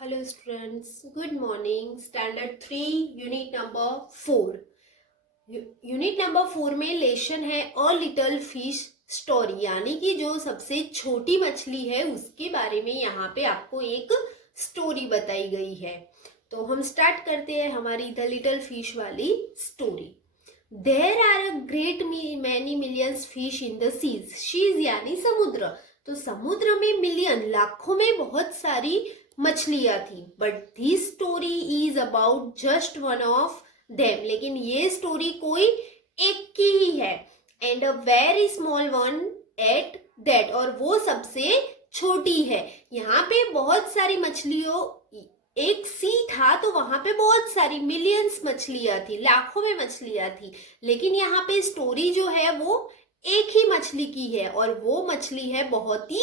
Hello students, good morning. Standard 3, unit number 4. Unit number 4 में लेशन है a little fish story, यानी कि जो सबसे छोटी मछली है उसके बारे में यहाँ पे आपको एक स्टोरी बताई गई है। तो हम स्टार्ट करते हैं हमारी द लिटिल फिश वाली story. There are a great many millions fish in the seas. Seas यानी समुद्र, तो समुद्र में मिलियन लाखों में बहुत सारी मछलियां थी। But this story is about just one of them, लेकिन ये स्टोरी कोई एक की ही है। And a very small one at that, और वो सबसे छोटी है। यहाँ पे बहुत सारी मछलियों, एक सी था तो वहां पे बहुत सारी मिलियंस मछलियां थी, लाखों में मछलियां थी। लेकिन यहाँ पे स्टोरी जो है वो एक ही मछली की है, और वो मछली है बहुत ही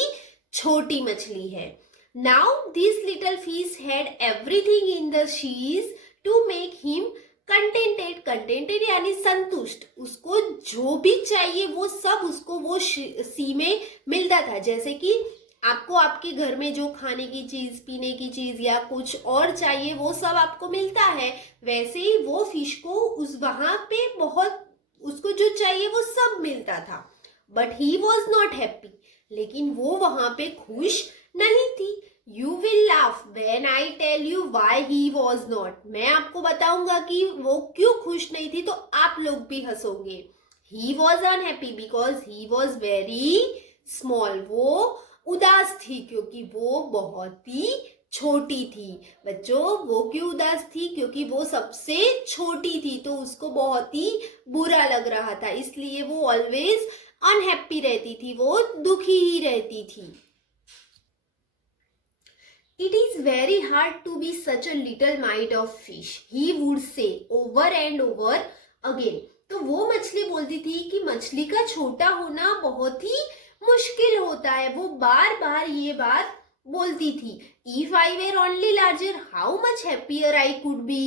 छोटी मछली है। Now this little fish had everything in the seas to make him contented. Contented यानी संतुष्ट, उसको जो भी चाहिए वो सब उसको वो सी में मिलता था। जैसे कि आपको आपके घर में जो खाने की चीज, पीने की चीज या कुछ और चाहिए वो सब आपको मिलता है, वैसे ही वो फिश को उस वहां पे बहुत उसको जो चाहिए वो सब मिलता था। But he was not happy, लेकिन वो वहां पे खुश नहीं थी। You will laugh when I tell you why he was not. मैं आपको बताऊंगा कि वो क्यों खुश नहीं थी तो आप लोग भी हंसोगे। He was unhappy because he was very small. वो उदास थी क्योंकि वो बहुत ही छोटी थी। बच्चों, वो क्यों उदास थी? क्योंकि वो सबसे छोटी थी, तो उसको बहुत ही बुरा लग रहा था, इसलिए वो ऑलवेज अनहैप्पी रहती थी, वो दुखी ही रहती थी। It is very hard to be such a little mite of fish, he would say over and over again. तो वो मछली बोलती थी कि मछली का छोटा होना बहुत ही मुश्किल होता है। वो बार बार ये बात बोलती थी। If I were only larger, how much happier I could be.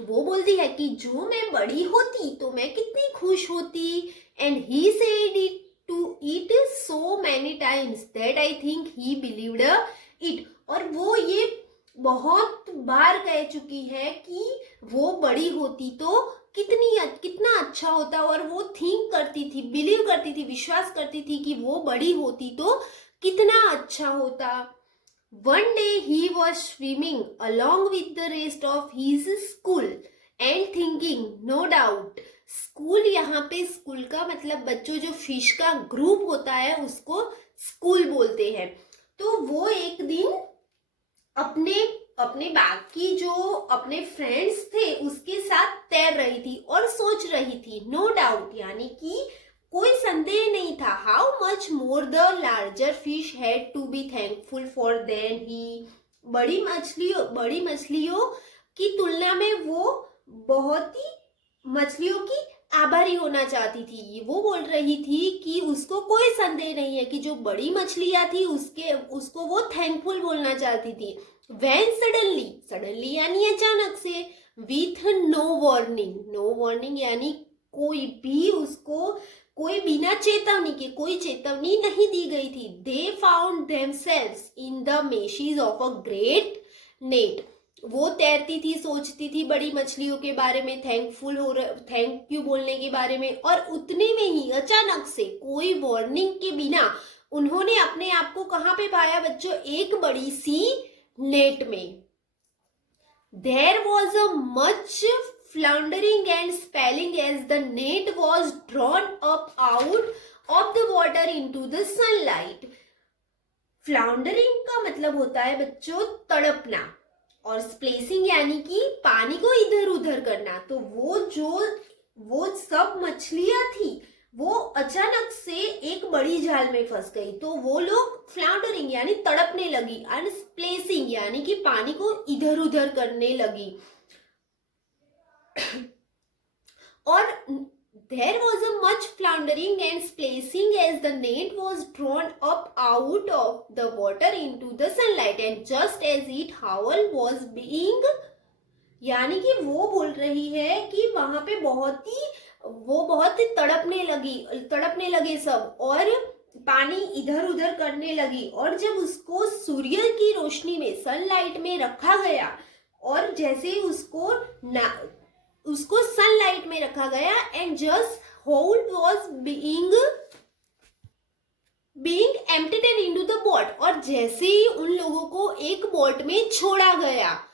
वो बोलती है कि जो मैं बड़ी होती तो मैं कितनी खुश होती। And he said it to it so many times that I think he believed it. और वो ये बहुत बार कह चुकी है कि वो बड़ी होती तो कितना अच्छा होता, और वो थिंक करती थी, बिलीव करती थी, विश्वास करती थी कि वो बड़ी होती तो कितना अच्छा होता। One day he was swimming along with the rest of his school and thinking, no doubt. School, यहाँ पे स्कूल का मतलब बच्चों जो फिश का ग्रुप होता है उसको स्कूल बोलते हैं। तो वो एक दिन अपने अपने बाकी जो अपने फ्रेंड्स थे उसके साथ तैर रही थी और सोच रही थी, नो डाउट यानी कि कोई संदेह नहीं था, how much more the larger fish had to be thankful for than he. बड़ी मछलियों की तुलना में वो बहुत ही मछलियों की आभारी होना चाहती थी। वो बोल रही थी कि उसको कोई संदेह नहीं है कि जो बड़ी मछलियां थी उसको वो थैंकफुल बोलना चाहती थी। When सडनली यानी अचानक से, विथ नो वार्निंग यानी कोई बिना चेतावनी के, कोई चेतावनी नहीं दी गई थी। They found themselves in the meshes of a great net. वो तैरती थी, सोचती थी बड़ी मछलियों के बारे में, थैंक यू बोलने के बारे में, और उतने में ही अचानक से कोई वार्निंग के बिना उन्होंने अपने आप को कहाँ पे पाया बच्चों? एक बड़ी सी नेट में। There was a much floundering and spelling as the net was drawn up out of the water into the sunlight. फ्लाउंडरिंग का मतलब होता है बच्चों तड़पना, और स्प्लेसिंग यानी कि पानी को इधर उधर करना। तो वो सब मछलियां थी वो अचानक से एक बड़ी जाल में फंस गई, तो वो लोग फ्लाउंडरिंग यानी तड़पने लगी, एंड स्प्लेसिंग यानी कि पानी को इधर उधर करने लगी। और there was a much floundering and splashing as the net was drawn up out of the water into the sunlight, and just as it howl was being, यानी कि वो बोल रही है कि वहां पे बहुत ही तड़पने लगे सब, और पानी इधर उधर करने लगी और जब उसको सूर्य की रोशनी में सनलाइट में रखा गया और जैसे ही उसको सनलाइट में रखा गया and just whole was being emptied into the boat, और जैसे ही उन लोगों को एक बॉट में छोड़ा गया,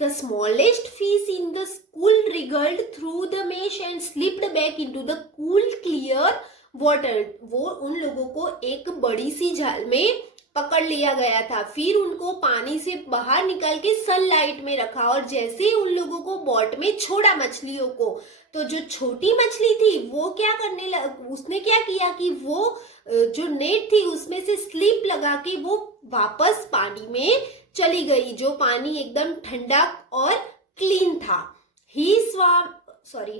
the smallest fish in the school wriggled through the mesh and slipped back into the cool clear water. वो उन लोगों को एक बड़ी सी जाल में पकड़ लिया गया था, फिर उनको पानी से बाहर निकाल के सनलाइट में रखा और जैसे ही उन लोगों को बॉट में छोड़ा मछलियों को, तो जो छोटी मछली थी वो क्या उसने क्या किया कि वो जो नेट थी उसमें से स्लिप लगा के वो वापस पानी में चली गई, जो पानी एकदम ठंडा और क्लीन था। ही स्वाम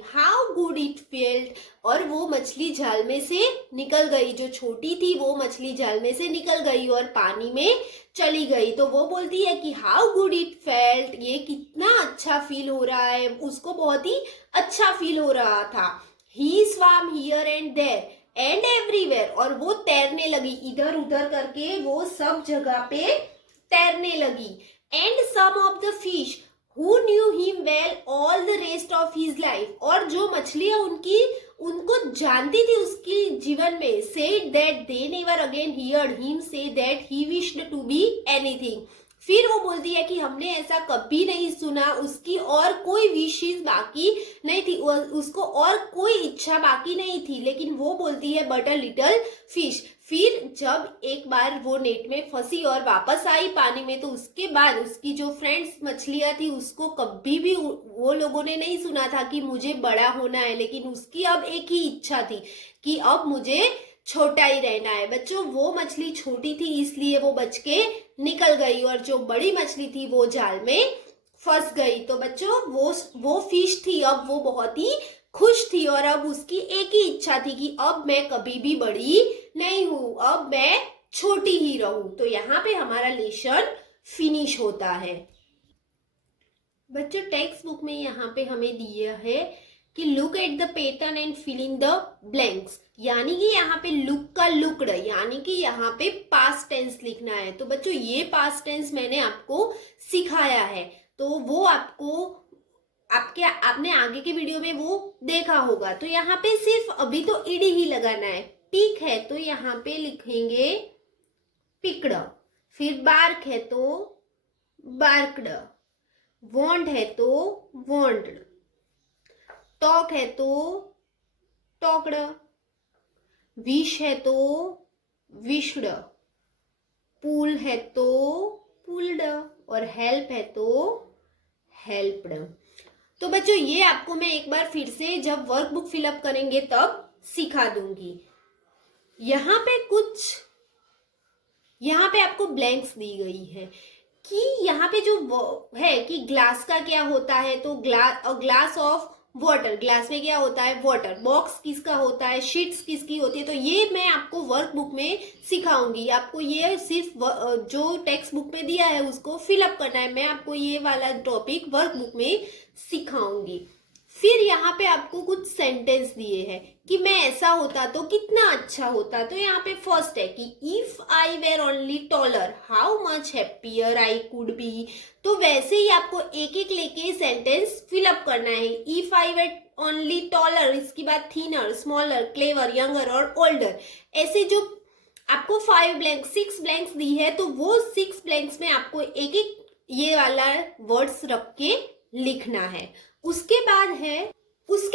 हाउ गुड इट फेल्ट, और वो मछली जाल में से निकल गई, जो छोटी थी वो मछली जाल में से निकल गई और पानी में चली गई। तो वो बोलती है कि हाउ गुड इट फेल्ट, ये कितना अच्छा फील हो रहा है, उसको बहुत ही अच्छा फील हो रहा था। He swam here and there and everywhere, और वो तैरने लगी, इधर उधर करके वो सब जगह पे तैरने लगी। And some of the fish who knew him well all the rest of his life, और जो मछलियां उनको जानती थी उसकी जीवन में, said that they never again heard him say that he wished to be anything, फिर वो बोलती है कि हमने ऐसा कभी नहीं सुना, उसकी और कोई विशेष बाकी नहीं थी, उसको और कोई इच्छा बाकी नहीं थी, लेकिन वो बोलती है बट अ लिटिल फिश। फिर जब एक बार वो नेट में फंसी और वापस आई पानी में, तो उसके बाद उसकी जो फ्रेंड्स मछलियां थी उसको कभी भी वो लोगों ने नहीं सुना था कि मुझे बड़ा होना है, लेकिन उसकी अब एक ही इच्छा थी कि अब मुझे छोटा ही रहना है। बच्चों, वो मछली छोटी थी इसलिए वो बच के निकल गई और जो बड़ी मछली थी वो जाल में फंस गई। तो बच्चों, वो फिश थी, अब वो बहुत ही खुश थी और अब उसकी एक ही इच्छा थी कि अब मैं कभी भी बड़ी नहीं हूं, अब मैं छोटी ही रहूं। तो यहाँ पे हमारा लेसन फिनिश होता है। बच्चों, टेक्स्ट बुक में यहाँ पे हमें दिया है कि look at the pattern and fill in the blanks, यानी कि यहाँ पे लुक का लुक्ड, यानी कि यहाँ पे पास्ट टेंस लिखना है। तो बच्चों, ये पास्ट टेंस मैंने आपको सिखाया है, तो वो आपने आगे के वीडियो में वो देखा होगा। तो यहाँ पे सिर्फ अभी तो ईडी ही लगाना है, पिक है तो यहाँ पे लिखेंगे पिकड, फिर बार्क है तो बार्कड, वॉन्ट है तो वॉन्टड, टॉक है तो टॉकड, विश है तो विश्ड, पुल है तो पुल्ड और हेल्प है तो हेल्प्ड। तो बच्चों, ये आपको मैं एक बार फिर से जब वर्कबुक फिलअप करेंगे तब सिखा दूंगी। यहाँ पे आपको ब्लैंक्स दी गई है कि यहाँ पे जो है कि ग्लास का क्या होता है, तो ग्लास ऑफ वाटर, ग्लास में क्या होता है वाटर, बॉक्स किसका होता है, शीट्स किसकी होती है, तो ये मैं आपको वर्कबुक में सिखाऊंगी। आपको ये सिर्फ जो टेक्स्ट बुक में दिया है उसको फिलअप करना है, मैं आपको ये वाला टॉपिक वर्कबुक में सिखाऊंगी। फिर यहाँ पे आपको कुछ सेंटेंस दिए हैं कि मैं ऐसा होता तो कितना अच्छा होता। तो यहाँ पे फर्स्ट है कि if I were only taller how much happier I could be. तो वैसे ही आपको एक एक लेके सेंटेंस फिलअप करना है। If I were only taller, इसके बाद थिनर, स्मॉलर, क्लेवर, यंगर और ओल्डर, ऐसे जो आपको 6 ब्लैंक्स दी है, तो वो 6 ब्लैंक्स में आपको एक एक ये वाला वर्ड्स रख के लिखना है। उसके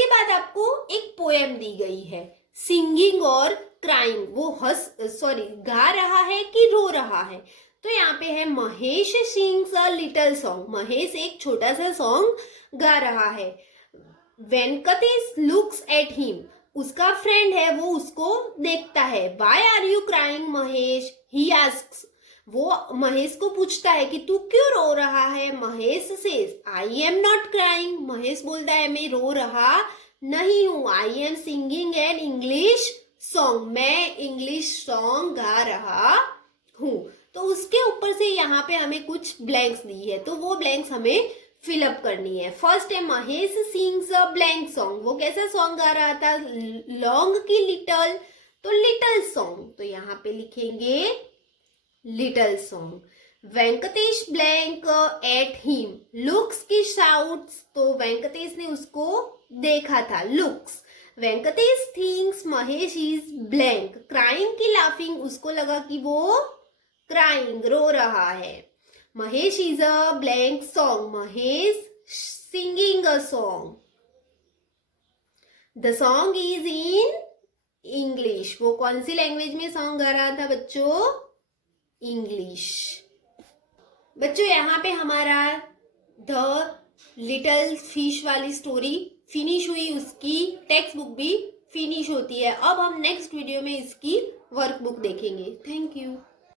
बाद आपको एक पोएम दी गई है, सिंगिंग और क्राइंग। वो गा रहा है कि रो रहा है। तो यहाँ पे है Mahesh sings a little song, Mahesh एक छोटा सा सॉन्ग गा रहा है। वेंकटेश लुक्स एट हिम, उसका फ्रेंड है वो उसको देखता है। Why are you crying Mahesh, he asks, वो महेश को पूछता है कि तू क्यों रो रहा है। Mahesh says I am not crying, Mahesh बोलता है मैं रो रहा नहीं हूं। I am singing an English song, मैं इंग्लिश सॉन्ग गा रहा हूं। तो उसके ऊपर से यहाँ पे हमें कुछ ब्लैंक्स दी है, तो वो ब्लैंक्स हमें फिलअप करनी है। फर्स्ट है Mahesh sings a blank song, वो कैसा सॉन्ग गा रहा था, लॉन्ग की लिटल। तो लिटल सॉन्ग, तो यहाँ पे लिखेंगे little song. Venkatesh blank at him, looks की शाउट्स, तो वेंकटेश ने उसको देखा था, looks. Venkatesh thinks Mahesh is blank crying की लाफिंग, उसको लगा कि वो क्राइंग रो रहा है। Mahesh is a blank song, Mahesh singing a song. The song is in English, वो कौन सी लैंग्वेज में सॉन्ग गा रहा था बच्चों? इंग्लिश। बच्चों यहाँ पे हमारा द लिटिल फिश वाली स्टोरी फिनिश हुई, उसकी टेक्स्ट बुक भी फिनिश होती है। अब हम नेक्स्ट वीडियो में इसकी वर्कबुक देखेंगे। Thank you.